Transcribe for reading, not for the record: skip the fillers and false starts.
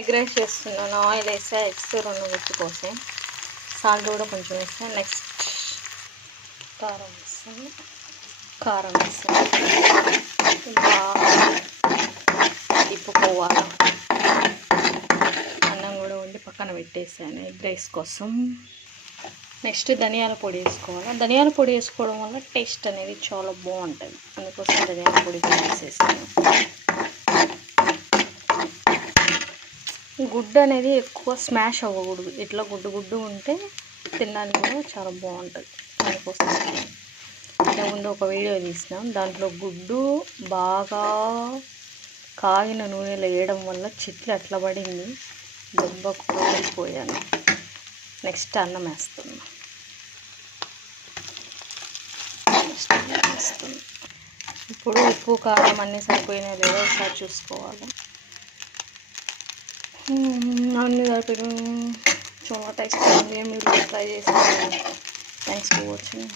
Egg rice చేస్తున్నాను. Oil వేసా, eggs 2 గుర్తు కోసం, సాల్ట్ కూడా కొంచెం వేసాను. నెక్స్ట్ కారం వేస్తాను. బాగా తిప్పుకోవాలి. అన్నం కూడా వండి పక్కన పెట్టేసాను ఎగ్ రైస్ కోసం. నెక్స్ట్ ధనియాల పొడి వేసుకోవాలి. ధనియాల పొడి వేసుకోవడం వల్ల టేస్ట్ అనేది చాలా బాగుంటుంది. అందుకోసం ధనియాల పొడి వేసేసాను. గుడ్డు అనేది ఎక్కువ స్మాష్ అవ్వకూడదు. ఇట్లా గుడ్డు ఉంటే తినడానికి కూడా చాలా బాగుంటుంది. అందుకోసం ముందు ఒక వీడియో తీసినాం. దాంట్లో గుడ్డు బాగా కాగిన నూనెలో వేయడం వల్ల చిట్లు అట్లా పడింది. దెబ్బకు పగిలిపోయాను. నెక్స్ట్ అన్నం వేస్తున్నాను. ఇప్పుడు ఉప్పు కారం అన్నీ సరిపోయినా లేదో ఒకసారి చూసుకోవాలి. అన్నీ సరిపోయి చాలా టేస్ట్ ఉంది. మీరు ట్రై చేసి థ్యాంక్స్ ఫర్ వాచింగ్.